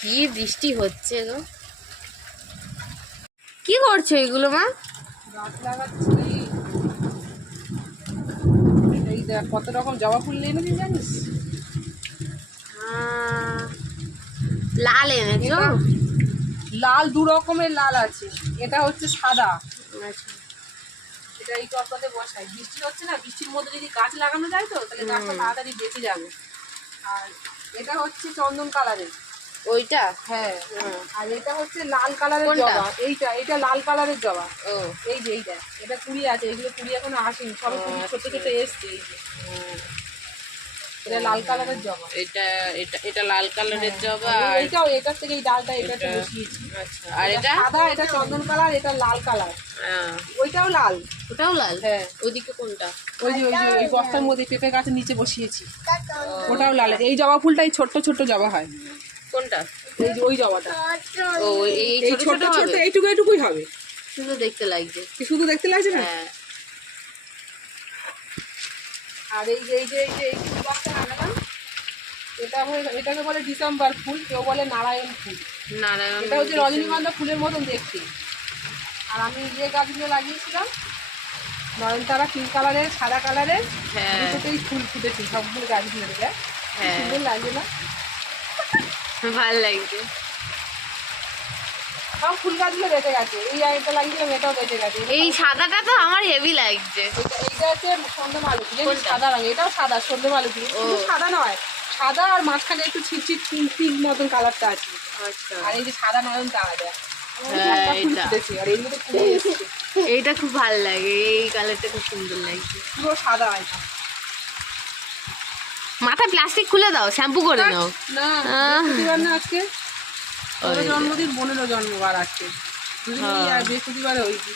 কি বৃষ্টি হচ্ছে গো। কি করছো এগুলো মা? গাছ লাগাচ্ছি। এই দেখ কত রকম জবা ফুল এনেছি জানিস? লাল এনেছো? লাল দু রকমের লাল আছে, এটা হচ্ছে সাদা। আচ্ছা। এটা এই টবটাতে বসাই, বৃষ্টি হচ্ছে না, বৃষ্টির মধ্যে যদি গাছ লাগানো যায় তো তাহলে গাছটা তাড়াতাড়ি বেঁচে যাবে। আর এটা হচ্ছে চন্দন কালারের। ওইটা? হ্যাঁ। আর এটা হচ্ছে লাল কালারের জবা। এটা লাল কালারের জবা। ও এই যে এইটা, এটা কুড়ি আছে, এগুলো কুড়ি এখনো আসেনি, সবে কুড়ি ছোট ছোট এসছে। এই যে এটা লাল কালারের জবা। এটা লাল কালারের জবা। এইটাও এটার থেকে এই ডালটা এটাতে বসিয়েছি। আচ্ছা। আর এটা সাদা, এটা চন্দন কালার, এটা লাল কালার। ওইটাও লাল। ওটাও লাল? হ্যাঁ। ওইদিকে কোনটা? ওই যে ওই বস্তার মধ্যে পেঁপে গাছের নিচে বসিয়েছি, ওটাও লাল। এই জবা ফুলটাই ছোট্ট ছোট্ট জবা হয়। কোনটা? এই যে ওই জবাটা। ও এই ছোট ছোট ছোট এইটুকুই হবে। শুধু দেখতে লাগছে। শুধু দেখতে লাগছে না? হ্যাঁ। আর এই বস্তা লাগালাম, এটাকে বলে ডিসেম্বর ফুল, কেউ বলে নারায়ণ ফুল। নারায়ণ। এটা হচ্ছে রজনীগন্ধা ফুলের মতন দেখতে। আর আমি যে গাছগুলো লাগিয়েছিলাম নয়নতারা পিঙ্ক কালারের, সাদা কালারের, দুটোতেই ফুল ফুটেছে সবগুলো গাছগুলো। সুন্দর লাগছে না? ভাল লাগছে। সব ফুল গাছগুলো বেঁচে গেছে। এই এটা লাগিয়েছিলাম, এটাও বেঁচে গেছে। এই সাদাটা তো আমার হেভি লাগছে। এইটা হচ্ছে সন্ধ্যেমালতি, সাদা রঙ। এটাও সাদা, সন্ধ্যেমালতি। শুধু সাদা নয়, সাদা আর মাঝখানে একটু ছিটছিট পিঙ্ক মতন কালারটা আছে। আচ্ছা। আর এই যে সাদা নয়নতারা দেয়, এইটা খুব ভাল লাগে, এই কালারটা খুব সুন্দর লাগছে। পুরো সাদা এটা। মাথায় প্লাস্টিক খুলে দাও, শ্যাম্পু করে নাও। না না, আজকে জন্মদিন, বোনেরও জন্মবার আজকে। বৃহস্পতিবারে হয়েছি,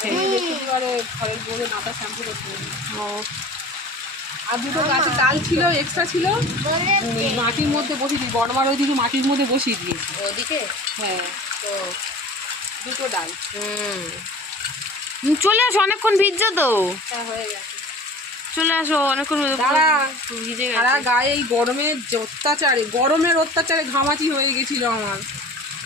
বৃহস্পতিবারে ঘরের বোনের মাথা শ্যাম্পু করতে হবে। আর দুটো গাছের ডাল ছিল, এক্সট্রা ছিল, মাটির মধ্যে বসিয়ে দিই। বড়মার ওইদিকে মাটির মধ্যে বসিয়ে দিয়েছি। ওদিকে? হ্যাঁ, তো দুটো ডাল। চলে আসো, অনেকক্ষণ ভিজছো তো। হ্যাঁ, হয়ে গেছে। চলে আসো, অনেকক্ষণ ভিজে গেছে। সারা গায়ে এই গরমের অত্যাচারে ঘামাচি হয়ে গেছিল আমার।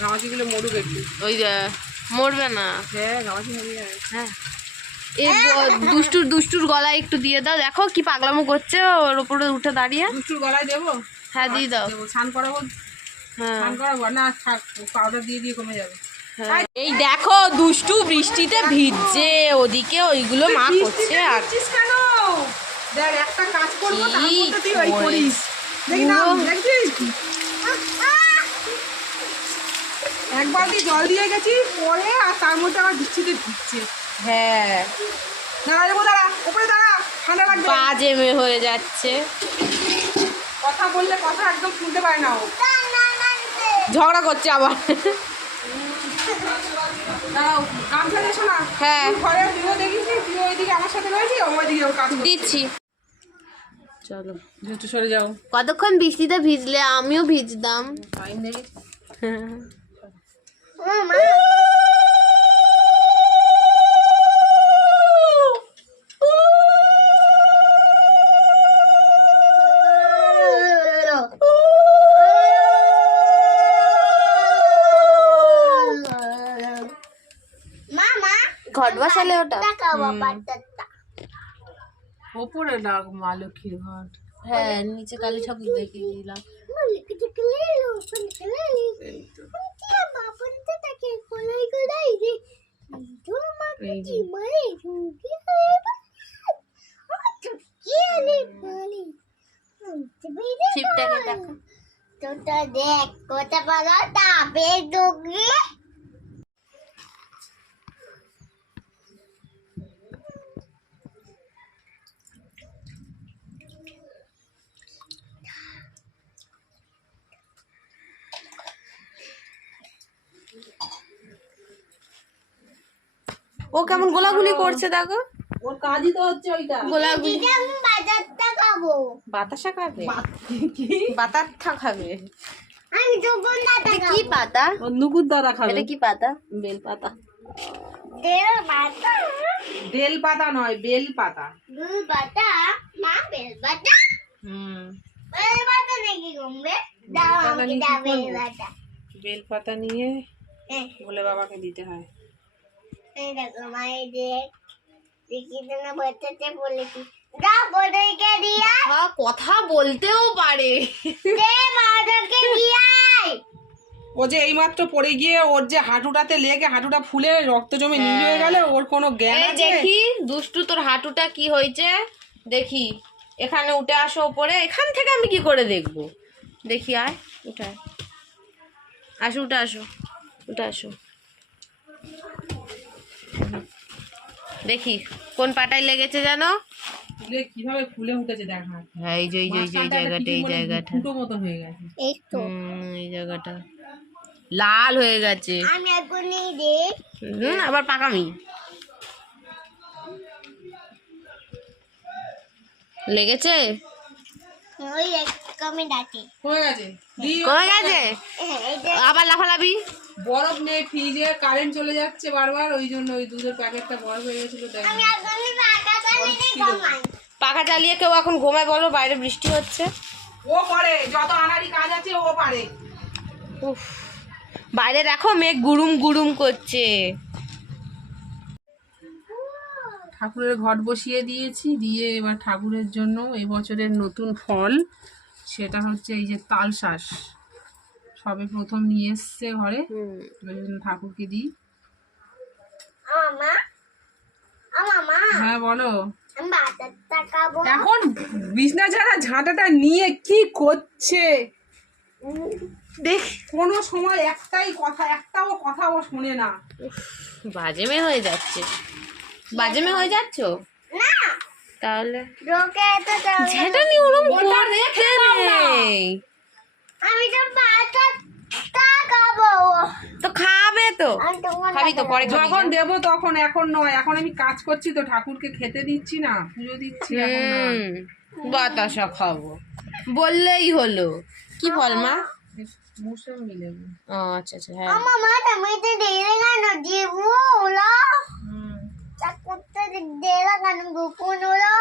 ঘামাচিগুলো মরুক একটু। ওই মরবে না? হ্যাঁ, ঘামাচি মরে যাবে। হ্যাঁ। এই দুষ্টুর গলায় একটু দিয়ে দাও, দেখো কি পাগলামো করছে ওর উপরে উঠে দাঁড়িয়ে। দুষ্টুর গলায় দেবো? হ্যাঁ, দিয়ে দাও। স্নান করাবো? হ্যাঁ, স্নান করাবো না, পাউডার দিয়ে কমে যাবে। এই দেখো দুষ্টু বৃষ্টিতে ভিজছে, ওদিকে ওইগুলো মা করছে। আর কেন দেখ, একটা কাজ করবো, তার মধ্যে তুই ওই করিস। দেখি না, দেখছিস? এক বালতি জল দিয়ে গেছি পরে, আর তার মধ্যে আমার বৃষ্টিতে ভিজছে। হ্যাঁ, দাঁড়া দেবো, দাঁড়া, উপরে দাঁড়া, ঠান্ডা লাগবে। বাজে হয়ে যাচ্ছে। কথা বললে কথা একদম শুনতে পায় না ও। ঝগড়া করছে আবার। দাঁড়াও, গামছা দেশো না। হ্যাঁ, ঘরে তুইও দেখিস, তুই ওইদিকে আমার সাথে রয়েছি, ওইদিকে ওর কাজ দিচ্ছি। চলো একটু সরে যাও। কতক্ষণ বৃষ্টিতে ভিজলে? আমিও ভিজতাম। টাইম নেই। ঘট বসালে ওটা? ওপরে ডাক মা লক্ষ্মীর ঘট। হ্যাঁ, নিচে কালী ঠাকুর দেখিয়ে দিলাম। শিবটাকে দেখো। দেখ কোথা পালো তাপে ডুগি। ও কেমন গোলাগুলি করছে দেখো। ওর কাজই তো হচ্ছে ওইটা। গোলাগুলি। আমি বাজারটা খাবো। বাতাসা খাবে? বাতাসা খাবে? আমি দুগুন্দাটা খাবো। কি পাতা? ও নুকুর দাদা খাবে। এটা কি পাতা? বেল পাতা। বেল পাতা? বেল পাতা নয়, বেল পাতা। বেল পাতা? না, বেল পাতা। বেল পাতা নাকি ঘুমবে? দাও পাতা আমাকে নিয়ে কি দাও করবো? বেলপাতা বেল পাতা নিয়ে হ্যাঁ ভোলে বাবাকে দিতে হয়। এই দেখো মায়ের দেখি না বাচ্চাতে বলেছি দাও বড়কে দিয়া কথা বলতেও পারে। দে বড়কে দিয়াই ও যে এইমাত্র পড়ে গিয়ে ওর যে হাঁটুটাতে লেগে হাঁটুটা ফুলে রক্ত জমে নীল হয়ে গেল, ওর কোনো জ্ঞান এই আছে? দেখি দুষ্টু তোর হাঁটুটা কি হয়েছে দেখি। এখানে উঠে আসো ওপরে, এখান থেকে আমি কি করে দেখবো? দেখি আয়, উঠে আয়। আসো, উঠে আসো, উঠে আসো। দেখি কোন পাটায় লেগেছে জানো? ফুলে কিভাবে ফুলে উঠেছে দেখা। হ্যাঁ, এই যে এই মাঝখানটা একটা জায়গাটা, এই পিঠের মতো জায়গাটা, ফুটো মতো হয়ে গেছে। এই তো এই জায়গাটা লাল হয়ে গেছে। আমি এখনই দে আবার পাকামি লেগেছে। ওই এক কমে ডাকে হয়ে গেছে। দিও। কমে গেছে, এই যে আবার লাফালাফি। বরফ নেই ফ্রিজে, কারেন্ট চলে যাচ্ছে বারবার, ওই জন্য ওই দুধের প্যাকেটটা বরফ হয়ে গেছিল। দেখ আমি এখনই বাটাটা নিয়ে কমাই পাখা চালিয়ে কেউ এখন ঘুমায় বলো? বাইরে বৃষ্টি হচ্ছে। ও করে যত আনাড়ি কাজ আছে ও পারে। উফ, বাইরে দেখো মেঘ গুড়ুম গুড়ুম করছে। ঠাকুরের ঘট বসিয়ে দিয়েছি, দিয়ে এবার ঠাকুরের জন্য এই বছরের নতুন ফল সেটা হচ্ছে এই যে তালশাঁস, সবে প্রথম নিয়ে এসছে ঘরে, ওই জন্য ঠাকুরকে দিই। আমা আমা হ্যাঁ বলো। আমি বাটাটা খাবো এখন বিছনা ঝাড়া ঝাঁটাটা নিয়ে কি করছে? দেখ, কোনো সময় একটাও কথা ও শোনে না। বাজে মেয়ে হয়ে যাচ্ছে, বাজে মেয়ে হয়ে যাচ্ছ না তাহলে। রোকে তো দাও যেটা নি ওরম করতে নেই, আমি তো বাটাটা খাবো তো খাবে তো, আমি তোমার খাবি তো পরে খাবি যখন যা। দেবো তখন, এখন নয়। এখন আমি কাজ করছি তো, ঠাকুরকে খেতে দিচ্ছি না, পুজো দিচ্ছি এখন না। বাতাসা খাবো বললেই হলো। কি ফল মা? মুসম্বি লেবু। ও আচ্ছা আচ্ছা, হ্যাঁ। আমা মা তুমি তো দেরে কেন দেবো হলো ঠাকুরটা দেরে কেন গোপন হলো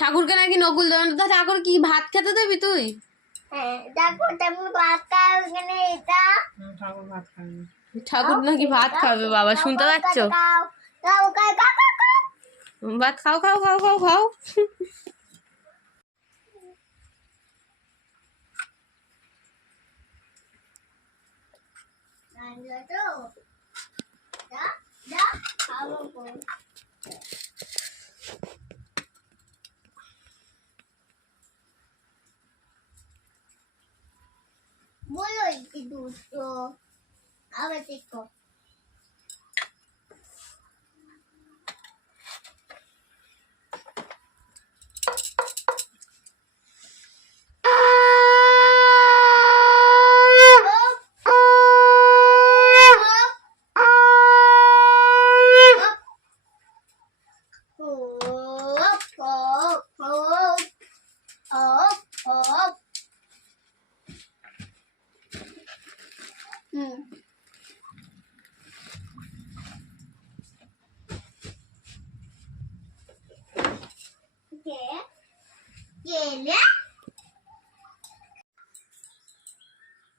ঠাকুরকে নাকি নকুল দেবেন, তা ঠাকুর কি ভাত খেতে দেবি তুই? হ্যাঁ দেখো তেমন বাচ্চা ওখানে এটা ঠাকুর ভাত খায় না। ঠাকুর নাকি ভাত খাবে বাবা, শুনতে পাচ্ছ? খাও খাও খাও খাও খাও ভাত খাও খাও খাও খাও খাও। বলো কি দুটো আবার দেখো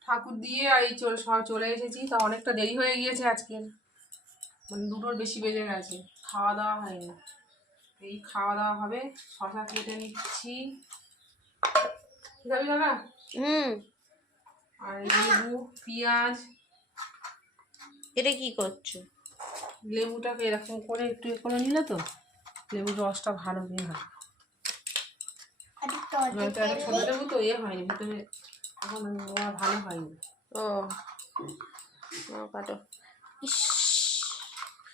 ঠাকুর দিয়ে আর এই চলে এসেছি, তা অনেকটা দেরি হয়ে গিয়েছে আজকের, মানে 2টোর বেশি বেজে গেছে, খাওয়া দাওয়া হয়নি। এই খাওয়া দাওয়া হবে। শশা কেটে নিচ্ছি, যাবি দাদা? আর লেবু, পেঁয়াজ। এটা কি করছো? লেবুটাকে এরকম করে একটু করে নিলে তো লেবুর রসটা ভালো বের হয়। নয়তো একটা ছোটো লেবু তো হয়নি ভিতরে, এখন ওরা ভালো হয়নি। ও কাটো। ইস,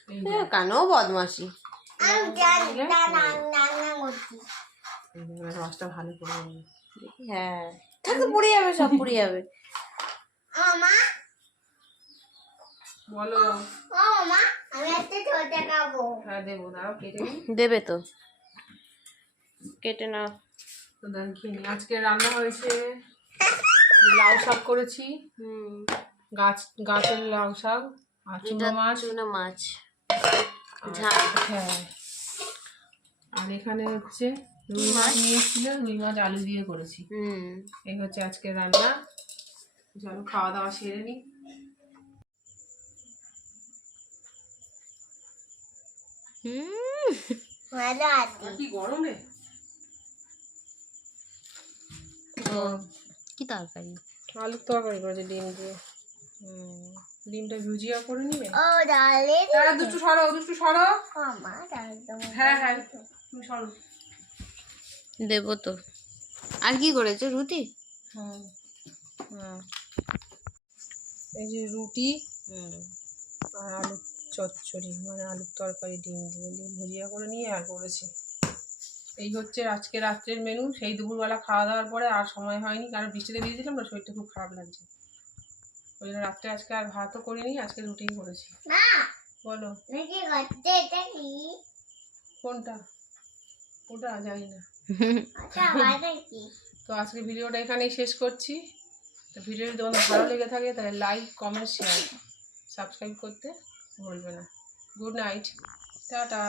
এই কানো বদমাসি। আমি রান্না করছি রসটা ভালো করে নিই। হ্যাঁ, থাকে পুড়ে যাবে, সব পুড়ে যাবে। মামা বলো। ও মামা আমি একটা ছোট খাবো হ্যাঁ দেবো, দাঁড়াও কেটে নিই। দেবে তো, কেটে নাও। তো দেখি আজকে রান্না হয়েছে, লাউ শাক করেছি, গাছের লাউ শাক, আর চুনো মাছ। চুনো মাছ হ্যাঁ, আর এখানে হচ্ছে রুই মাছ নিয়ে এসেছিল, রুই মাছ আলু দিয়ে করেছি। এই হচ্ছে আজকে রান্না। চলো খাওয়া দাওয়া সেরে নি। ভালো আছে। কি গরম রে, কি তরকারি? আলুর তরকারি করেছে ডিম দিয়ে। ডিমটা ভুজিয়া করে নিবে। ও ডালে দুষ্টু সরো, দুষ্টু সরো। মা ডাল দাও। হ্যাঁ হ্যাঁ তুমি সরো। দেবো তো। আর কি করেছো? রুটি? হুম, হুম এই যে রুটি হুম। আর আলুর চচ্চড়ি, মানে আলুর তরকারি ডিম দিয়ে ডিম ভুজিয়া করে নিয়ে আর করেছি। এই হচ্ছে আজকে রাত্রের মেনু। সেই দুপুরবেলা খাওয়া দাওয়ার পরে আর সময় হয়নি, কারণ বৃষ্টিতে ভিজেছিলাম না, শরীরটা খুব খারাপ লাগছে। ওই জন্য রাত্রে আজকে আর ভাতও করিনি, আজকে রুটিই করেছি। মা বলো নাকি করতে এটা কি? কোনটা? ওটা জানি না। আচ্ছা ভালো কি? তো আজকে ভিডিওটা এখানেই শেষ করছি। তো ভিডিওটি তোমাদের ভালো লেগে থাকে তাহলে লাইক, কমেন্ট, শেয়ার, সাবস্ক্রাইব করতে ভুলবে না। Good night, tata.